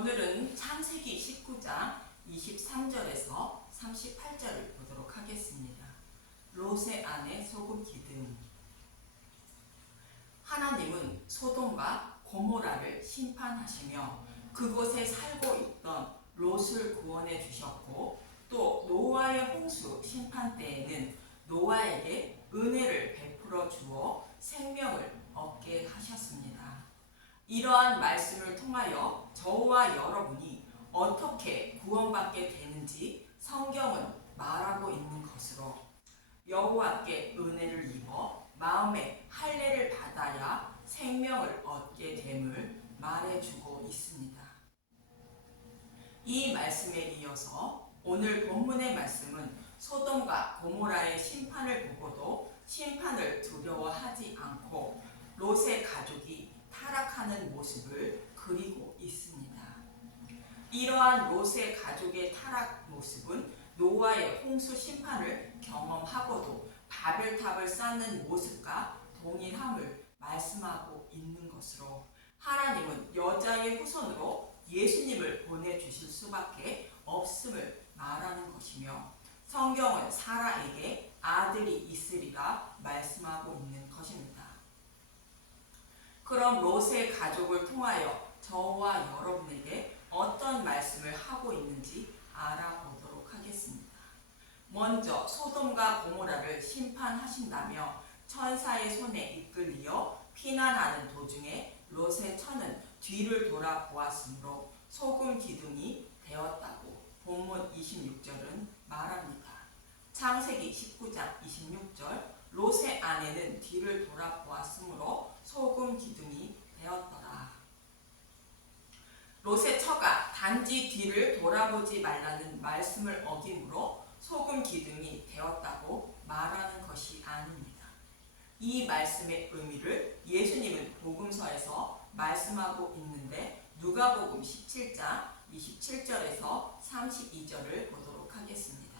오늘은 창세기 19장 23절에서 38절을 보도록 하겠습니다. 롯의 아내 소금 기둥. 하나님은 소돔과 고모라를 심판하시며 그곳에 살고 있던 롯을 구원해 주셨고, 또 노아의 홍수 심판 때에는 노아에게 은혜를 베풀어 주어 생명을 얻게 하셨습니다. 이러한 말씀을 통하여 저와 여러분이 어떻게 구원받게 되는지 성경은 말하고 있는 것으로, 여호와께 은혜를 입어 마음에 할례를 받아야 생명을 얻게 됨을 말해주고 있습니다. 이 말씀에 이어서 오늘 본문의 말씀은 소돔과 고모라의 심판을 보고도 심판을 두려워하지 않고 롯의 가족이 타락하는 모습을 그리고 있습니다. 이러한 롯의 가족의 타락 모습은 노아의 홍수 심판을 경험하고도 바벨탑을 쌓는 모습과 동일함을 말씀하고 있는 것으로, 하나님은 여자의 후손으로 예수님을 보내주실 수밖에 없음을 말하는 것이며, 성경은 사라에게 아들이 있으리라 말씀하고 있는 것입니다. 그럼 롯의 가족을 통하여 저와 여러분에게 어떤 말씀을 하고 있는지 알아보도록 하겠습니다. 먼저 소돔과 고모라를 심판하신다며 천사의 손에 이끌리어 피난하는 도중에 롯의 처는 뒤를 돌아보았으므로 소금 기둥이 되었다고 본문 26절은 말합니다. 창세기 19장 26절, 롯의 아내는 뒤를 돌아보았으므로 소금 기둥이 되었더라. 롯의 처가 단지 뒤를 돌아보지 말라는 말씀을 어김으로 소금 기둥이 되었다고 말하는 것이 아닙니다. 이 말씀의 의미를 예수님은 복음서에서 말씀하고 있는데, 누가복음 17장 27절에서 32절을 보도록 하겠습니다.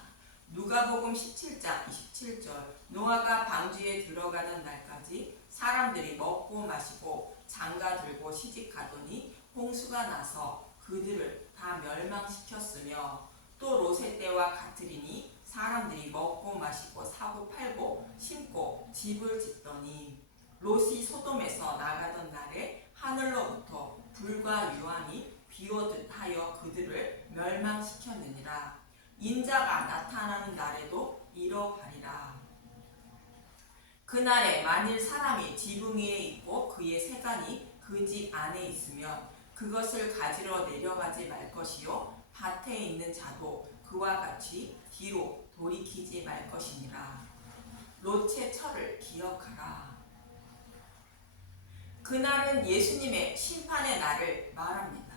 누가복음 17장 27절, 노아가 방주에 들어가던 날까지 사람들이 먹고 마시고 장가들고 시집가더니 홍수가 나서 그들을 다 멸망시켰으며, 또 롯의 때와 같으리니 사람들이 먹고 마시고 사고 팔고 심고 집을 짓더니, 롯이 소돔에서 나가던 날에 하늘로부터 불과 유황이 비오듯 하여 그들을 멸망시켰느니라. 인자가 나타나는 날에도 이러하리라. 그날에 만일 사람이 지붕 위에 있고 그의 세간이 그 집 안에 있으면 그것을 가지러 내려가지 말 것이요, 밭에 있는 자도 그와 같이 뒤로 돌이키지 말 것이니라. 롯의 처를 기억하라. 그날은 예수님의 심판의 날을 말합니다.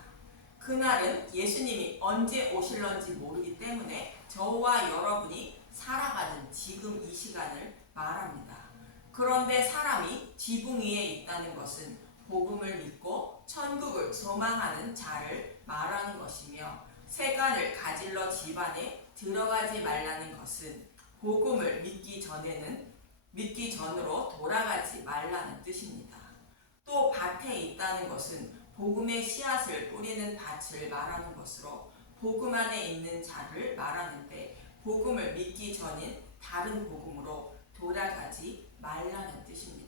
그날은 예수님이 언제 오실런지 모르기 때문에 저와 여러분이 살아가는 지금 이 시간을 말합니다. 그런데 사람이 지붕 위에 있다는 것은 복음을 믿고 천국을 소망하는 자를 말하는 것이며, 세간을 가질러 집안에 들어가지 말라는 것은 복음을 믿기 전으로 돌아가지 말라는 뜻입니다. 또 밭에 있다는 것은 복음의 씨앗을 뿌리는 밭을 말하는 것으로, 복음 안에 있는 자를 말하는데, 복음을 믿기 전인 다른 복음으로 돌아가지 말라는 뜻입니다.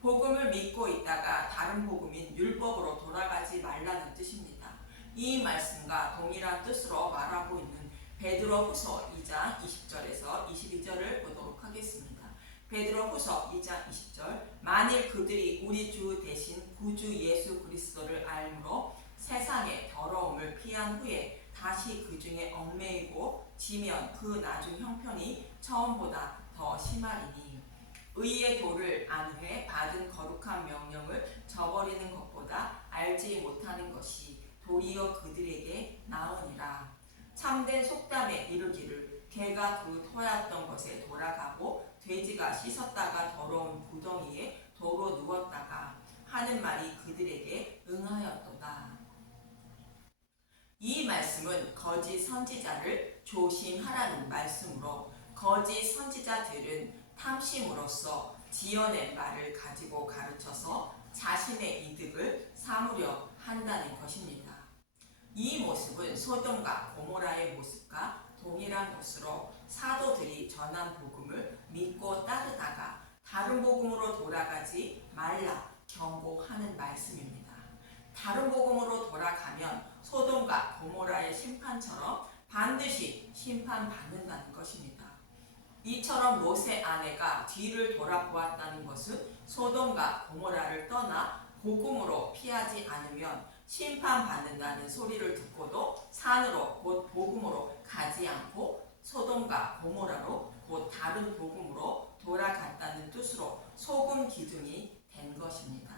복음을 믿고 있다가 다른 복음인 율법으로 돌아가지 말라는 뜻입니다. 이 말씀과 동일한 뜻으로 말하고 있는 베드로후서 2장 20절에서 22절을 보도록 하겠습니다. 베드로후서 2장 20절, 만일 그들이 우리 주 대신 구주 예수 그리스도를 알므로 세상의 더러움을 피한 후에 다시 그 중에 얽매이고 지면 그 나중 형편이 처음보다 더 심하리니, 의의 도를 안 후에 받은 거룩한 명령을 저버리는 것보다 알지 못하는 것이 도리어 그들에게 나으니라. 참된 속담에 이르기를 개가 그 토였던 것에 돌아가고 돼지가 씻었다가 더러운 구덩이에 도로 누웠다가 하는 말이 그들에게 응하였도다. 이 말씀은 거짓 선지자를 조심하라는 말씀으로, 거짓 선지자들은 탐심으로써 지어낸 말을 가지고 가르쳐서 자신의 이득을 삼으려 한다는 것입니다. 이 모습은 소돔과 고모라의 모습과 동일한 것으로 사도들이 전한 복음을 믿고 따르다가 다른 복음으로 돌아가지 말라 경고하는 말씀입니다. 다른 복음으로 돌아가면 소돔과 고모라의 심판처럼 반드시 심판받는다는 것입니다. 이처럼 롯의 아내가 뒤를 돌아보았다는 것은 소돔과 고모라를 떠나 복음으로 피하지 않으면 심판받는다는 소리를 듣고도 산으로 곧 복음으로 가지 않고 소돔과 고모라로 곧 다른 복음으로 돌아갔다는 뜻으로 소금 기둥이 된 것입니다.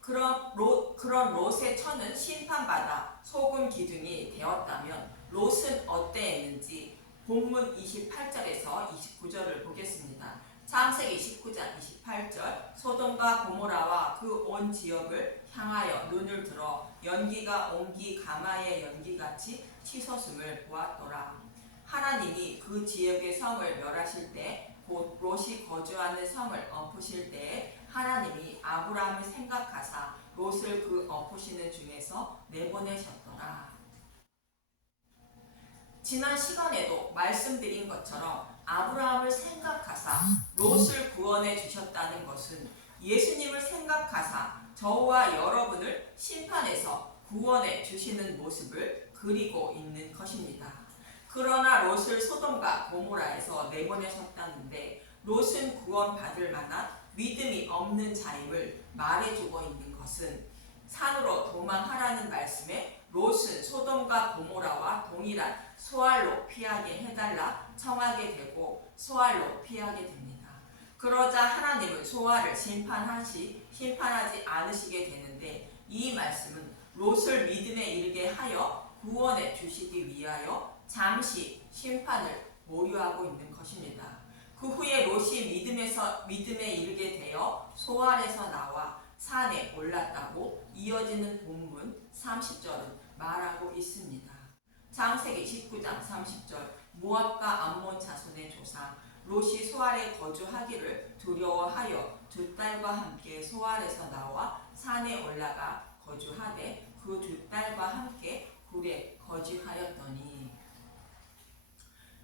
그런 롯의 처는 심판받아 소금 기둥이 되었다면 롯은 어때했는지 본문 28절에서 29절을 보겠습니다. 창세기 19장 28절 소돔과 고모라와 그 온 지역을 향하여 눈을 들어 연기가 옹기 가마의 연기같이 치솟음을 보았더라. 하나님이 그 지역의 성을 멸하실 때 곧 롯이 거주하는 성을 엎으실 때에 하나님이 아브라함을 생각하사 롯을 그 엎으시는 중에서 내보내셨더라. 지난 시간에도 말씀드린 것처럼 아브라함을 생각하사 롯을 구원해 주셨다는 것은 예수님을 생각하사 저와 여러분을 심판에서 구원해 주시는 모습을 그리고 있는 것입니다. 그러나 롯을 소돔과 고모라에서 내보내셨다는데 롯은 구원받을 만한 믿음이 없는 자임을 말해주고 있는 것은 산으로 도망하라는 말씀에 롯은 소돔과 고모라와 동일한 소알로 피하게 해달라 청하게 되고 소알로 피하게 됩니다. 그러자 하나님은 소알을 심판하지 않으시게 되는데 이 말씀은 롯을 믿음에 이르게 하여 구원해 주시기 위하여 잠시 심판을 보류하고 있는 것입니다. 그 후에 롯이 믿음에 이르게 되어 소알에서 나와 산에 올랐다고 이어지는 본문 30절은 말하고 있습니다. 창세기 19장 30절 모압과 암몬 자손의 조상 롯이 소알에 거주하기를 두려워하여 두 딸과 함께 소알에서 나와 산에 올라가 거주하되 그 두 딸과 함께 굴에 거주하였더니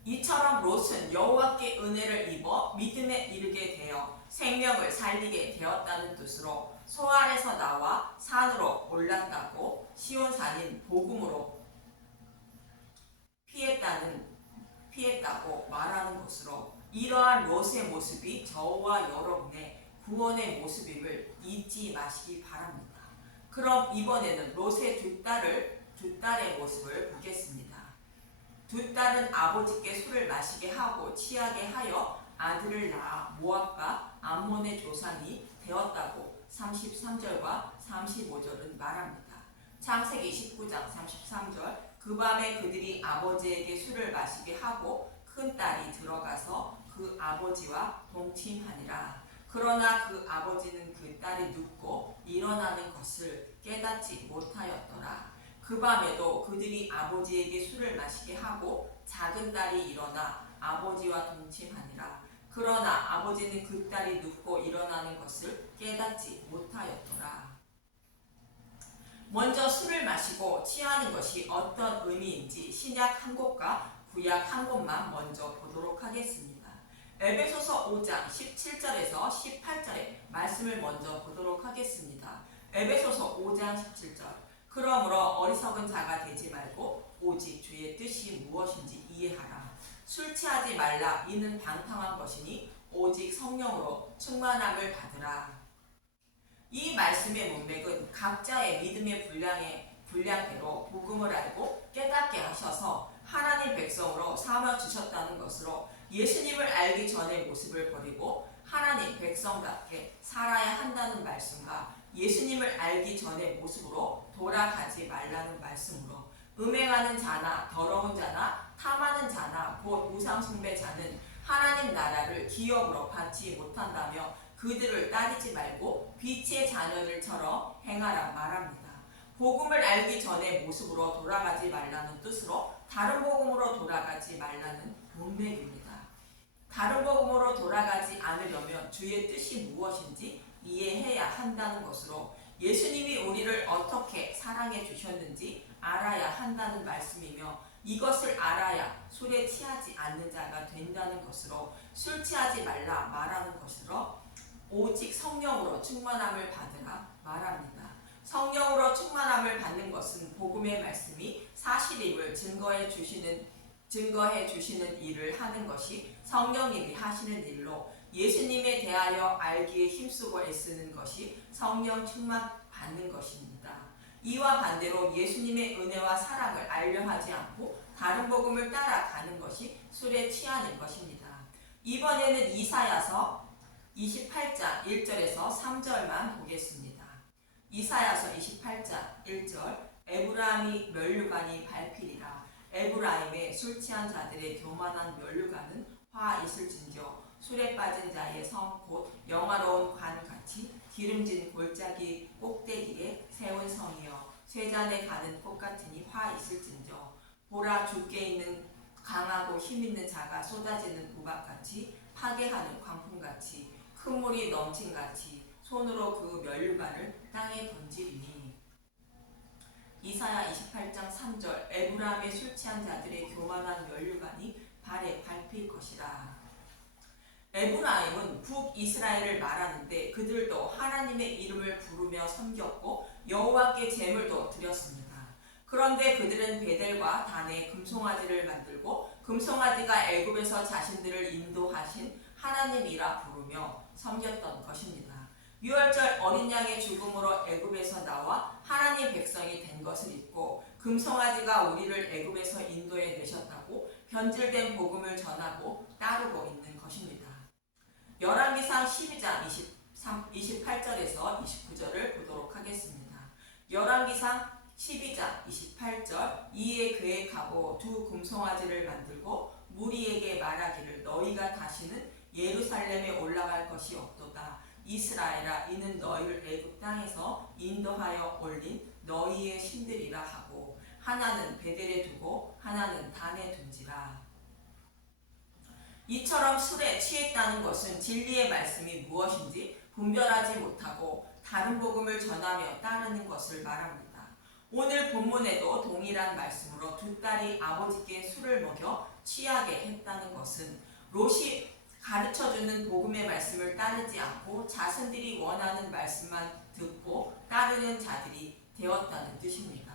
이처럼 롯은 여호와께 은혜를 입어 믿음에 이르게 되어 생명을 살리게 되었다는 뜻으로 소알에서 나와 산으로 올랐다고 시온산인 복음으로 피했다고 말하는 것으로 이러한 롯의 모습이 저와 여러분의 구원의 모습임을 잊지 마시기 바랍니다. 그럼 이번에는 롯의 두 딸의 모습을 보겠습니다. 두 딸은 아버지께 술을 마시게 하고 취하게 하여 아들을 낳아 모압과 암몬의 조상이 되었다고 33절과 35절은 말합니다. 창세기 19장 33절 그 밤에 그들이 아버지에게 술을 마시게 하고 큰 딸이 들어가서 그 아버지와 동침하니라. 그러나 그 아버지는 그 딸이 눕고 일어나는 것을 깨닫지 못하였더라. 그 밤에도 그들이 아버지에게 술을 마시게 하고 작은 딸이 일어나 아버지와 동침하니라. 그러나 아버지는 그 딸이 눕고 일어나는 것을 깨닫지 못하였더라. 먼저 술을 마시고 취하는 것이 어떤 의미인지 신약 한 곳과 구약 한 곳만 먼저 보도록 하겠습니다. 에베소서 5장 17절에서 18절의 말씀을 먼저 보도록 하겠습니다. 에베소서 5장 17절 그러므로 어리석은 자가 되지 말고 오직 주의 뜻이 무엇인지 이해하라. 술 취하지 말라. 이는 방탕한 것이니 오직 성령으로 충만함을 받으라. 이 말씀의 문맥은 각자의 믿음의 분량대로 복음을 알고 깨닫게 하셔서 하나님 백성으로 삼아 주셨다는 것으로 예수님을 알기 전의 모습을 버리고 하나님 백성답게 살아야 한다는 말씀과 예수님을 알기 전의 모습으로 돌아가지 말라는 말씀으로 음행하는 자나 더러운 자나 탐하는 자나 곧 우상숭배자는 하나님 나라를 기업으로 받지 못한다며 그들을 따르지 말고 빛의 자녀들처럼 행하라 말합니다. 복음을 알기 전의 모습으로 돌아가지 말라는 뜻으로 다른 복음으로 돌아가지 말라는 문맥입니다. 다른 복음으로 돌아가지 않으려면 주의 뜻이 무엇인지 이해해야 한다는 것으로 예수님이 우리를 어떻게 사랑해 주셨는지 알아야 한다는 말씀이며 이것을 알아야 술에 취하지 않는 자가 된다는 것으로 술 취하지 말라 말하는 것으로 오직 성령으로 충만함을 받으라 말합니다. 성령으로 충만함을 받는 것은 복음의 말씀이 사실임을 증거해 주시는 일을 하는 것이 성령님이 하시는 일로 예수님에 대하여 알기에 힘쓰고 애쓰는 것이 성령 충만 받는 것입니다. 이와 반대로 예수님의 은혜와 사랑을 알려 하지 않고 다른 복음을 따라가는 것이 술에 취하는 것입니다. 이번에는 이사야서 28장 1절에서 3절만 보겠습니다. 이사야서 28장 1절 에브라임이 면류관이 밟히리라. 에브라임의 술 취한 자들의 교만한 면류관은 화 있을진저 술에 빠진 자의 성 곧 영화로운 관같이 기름진 골짜기 꼭대기에 세운 성이여 쇠잔에 가는 꽃 같으니 화 있을진저 보라 죽게 있는 강하고 힘있는 자가 쏟아지는 우박같이 파괴하는 광풍같이 큰 물이 넘친같이 손으로 그 면류관을 땅에 던지리니. 이사야 28장 3절 에브라임의 술 취한 자들의 교만한 면류관이 발에 밟힐 것이라. 에브라임은 북이스라엘을 말하는데 그들도 하나님의 이름을 부르며 섬겼고 여호와께 제물도 드렸습니다. 그런데 그들은 베델과 단에 금송아지를 만들고 금송아지가 애굽에서 자신들을 인도하신 하나님이라 부르며 섬겼던 것입니다. 유월절 어린 양의 죽음으로 애굽에서 나와 하나님 백성이 된 것을 잊고 금송아지가 우리를 애굽에서 인도해 내셨다고 변질된 복음을 전하고 따르고 있는 것입니다. 열왕기상 12장 28절에서 29절을 보도록 하겠습니다. 열왕기상 12장 28절 이에 계획하고 두 금송아지를 만들고 무리에게 말하기를 너희가 다시는 예루살렘에 올라갈 것이 없도다. 이스라엘아 이는 너희를 애굽 땅에서 인도하여 올린 너희의 신들이라 하고 하나는 베델에 두고 하나는 단에 둔지라. 이처럼 술에 취했다는 것은 진리의 말씀이 무엇인지 분별하지 못하고 다른 복음을 전하며 따르는 것을 말합니다. 오늘 본문에도 동일한 말씀으로 두 딸이 아버지께 술을 먹여 취하게 했다는 것은 롯이 가르쳐주는 복음의 말씀을 따르지 않고 자신들이 원하는 말씀만 듣고 따르는 자들이 되었다는 뜻입니다.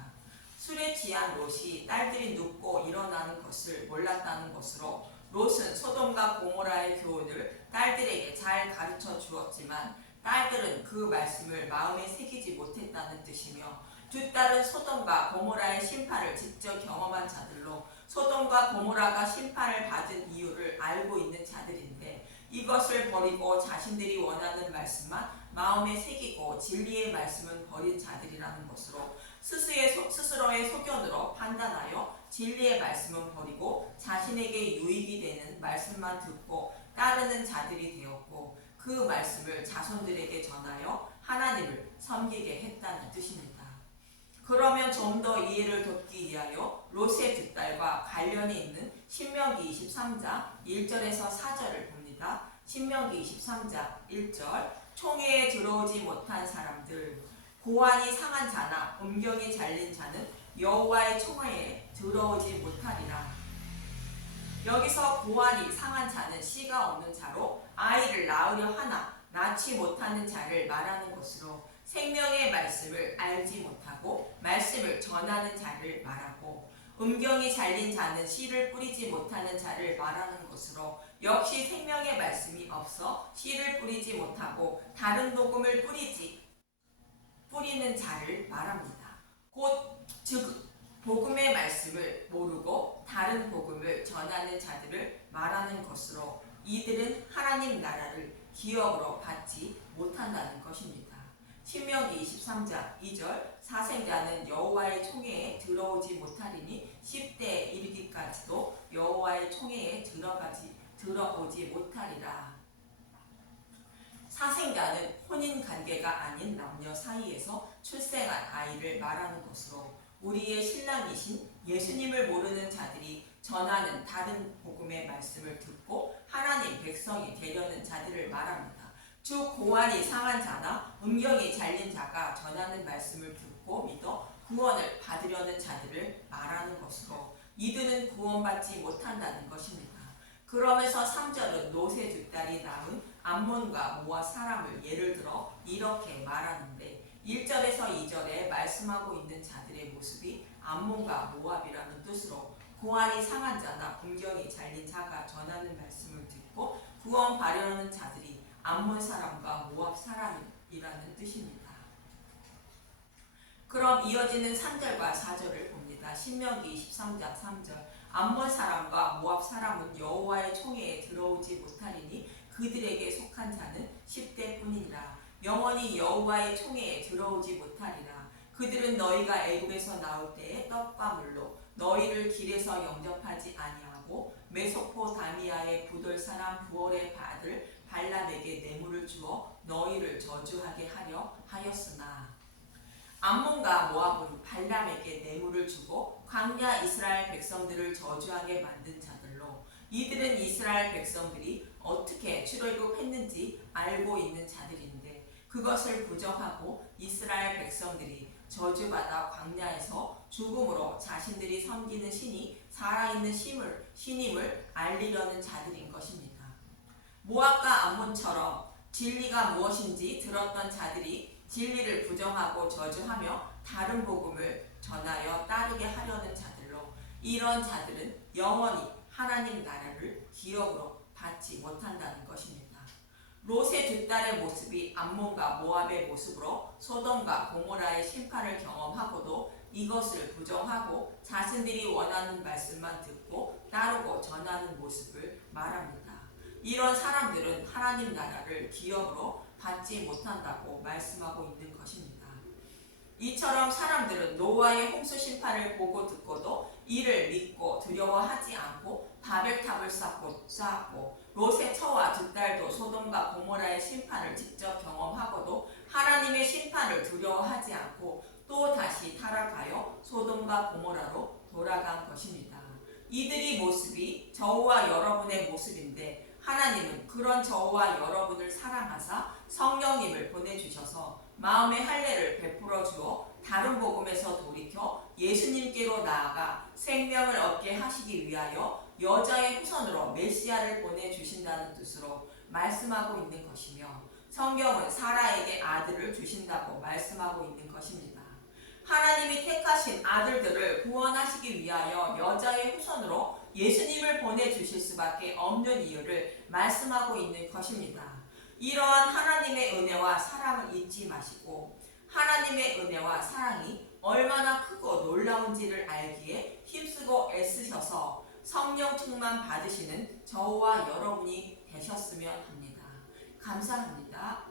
술에 취한 롯이 딸들이 눕고 일어나는 것을 몰랐다는 것으로 롯은 소돔과 고모라의 교훈을 딸들에게 잘 가르쳐 주었지만 딸들은 그 말씀을 마음에 새기지 못했다는 뜻이며 두 딸은 소돔과 고모라의 심판을 직접 경험한 자들로 소돔과 고모라가 심판을 받은 이유를 알고 있는 자들인데 이것을 버리고 자신들이 원하는 말씀만 마음에 새기고 진리의 말씀은 버린 자들이라는 것으로 스스로의 소견으로 판단하여 진리의 말씀은 버리고 자신에게 유익이 되는 말씀만 듣고 따르는 자들이 되었고 그 말씀을 자손들에게 전하여 하나님을 섬기게 했다는 뜻입니다. 그러면 좀 더 이해를 돕기 위하여 롯의 두 딸과 관련이 있는 신명기 23장 1절에서 4절을 봅니다. 신명기 23장 1절 총회에 들어오지 못한 사람들 고환이 상한 자나 음경이 잘린 자는 여호와의 총회에 들어오지 못하리라. 여기서 고환이 상한 자는 씨가 없는 자로 아이를 낳으려 하나 낳지 못하는 자를 말하는 것으로 생명의 말씀을 알지 못하고 말씀을 전하는 자를 말하고 음경이 잘린 자는 씨를 뿌리지 못하는 자를 말하는 것으로 역시 생명의 말씀이 없어 씨를 뿌리지 못하고 다른 복음을 뿌리는 자를 말합니다. 즉 복음의 말씀을 모르고 다른 복음을 전하는 자들을 말하는 것으로 이들은 하나님 나라를 기업으로 받지 못한다는 것입니다. 신명기 23장 2절 사생자는 여호와의 총회에 들어오지 못하리니 10대에 이르기까지도 여호와의 총회에 들어오지 못하리라. 사생자는 혼인관계가 아닌 남녀 사이에서 출생한 아이를 말하는 것으로 우리의 신랑이신 예수님을 모르는 자들이 전하는 다른 복음의 말씀을 듣고 하나님 백성이 되려는 자들을 말합니다. 즉 고환이 상한 자나 음경이 잘린 자가 전하는 말씀을 듣고 믿어 구원을 받으려는 자들을 말하는 것으로 이들은 구원받지 못한다는 것입니다. 그러면서 3절은 노새 두 딸이 낳은 암몬과 모압 사람을 예를 들어 이렇게 말하는데 1절에서 2절에 말씀하고 있는 자들의 모습이 암몬과 모압이라는 뜻으로 고안이 상한 자나 분경이 잘린 자가 전하는 말씀을 듣고 구원받으려는 자들이 암몬 사람과 모압 사람이라는 뜻입니다. 그럼 이어지는 3절과 4절을 봅니다. 신명기 23장 3절 암몬 사람과 모압 사람은 여호와의 총회에 들어오지 못하리니 그들에게 속한 자는 10대 뿐이니라. 영원히 여호와의 총회에 들어오지 못하리라. 그들은 너희가 애굽에서 나올 때에 떡과 물로 너희를 길에서 영접하지 아니하고 메소포다미아의 부돌 사람 부올의 아들 발람에게 뇌물을 주어 너희를 저주하게 하려 하였으나 암몬과 모압은 발람에게 뇌물을 주고 광야 이스라엘 백성들을 저주하게 만든 자들로 이들은 이스라엘 백성들이 어떻게 출애굽했는지 알고 있는 자들인데 그것을 부정하고 이스라엘 백성들이 저주받아 광야에서 죽음으로 자신들이 섬기는 신이 살아있는 신임을 알리려는 자들인 것입니다. 모압과 암몬처럼 진리가 무엇인지 들었던 자들이 진리를 부정하고 저주하며 다른 복음을 전하여 따르게 하려는 자들로 이런 자들은 영원히 하나님 나라를 기업으로 받지 못한다는 것입니다. 롯의 두 딸의 모습이 암몬과 모압의 모습으로 소돔과 고모라의 심판을 경험하고도 이것을 부정하고 자신들이 원하는 말씀만 듣고 따르고 전하는 모습을 말합니다. 이런 사람들은 하나님 나라를 기업으로 받지 못한다고 말씀하고 있는 것입니다. 이처럼 사람들은 노아의 홍수 심판을 보고 듣고도 이를 믿고 두려워하지 않고 바벨탑을 쌓았고 롯의 처와 두 딸도 소돔과 고모라의 심판을 직접 경험하고도 하나님의 심판을 두려워하지 않고 또 다시 타락하여 소돔과 고모라로 돌아간 것입니다. 이들이 모습이 저와 여러분의 모습인데 하나님은 그런 저와 여러분을 사랑하사 성령님을 보내주셔서 마음의 할례를 베풀어 주어 다른 복음에서 돌이켜 예수님께로 나아가 생명을 얻게 하시기 위하여 여자의 후손으로 메시아를 보내주신다는 뜻으로 말씀하고 있는 것이며 성경은 사라에게 아들을 주신다고 말씀하고 있는 것입니다. 하나님이 택하신 아들들을 구원하시기 위하여 여자의 후손으로 예수님을 보내주실 수밖에 없는 이유를 말씀하고 있는 것입니다. 이러한 하나님의 은혜와 사랑을 잊지 마시고 하나님의 은혜와 사랑이 얼마나 크고 놀라운지를 알기에 힘쓰고 애쓰셔서 성령 충만 받으시는 저와 여러분이 되셨으면 합니다. 감사합니다.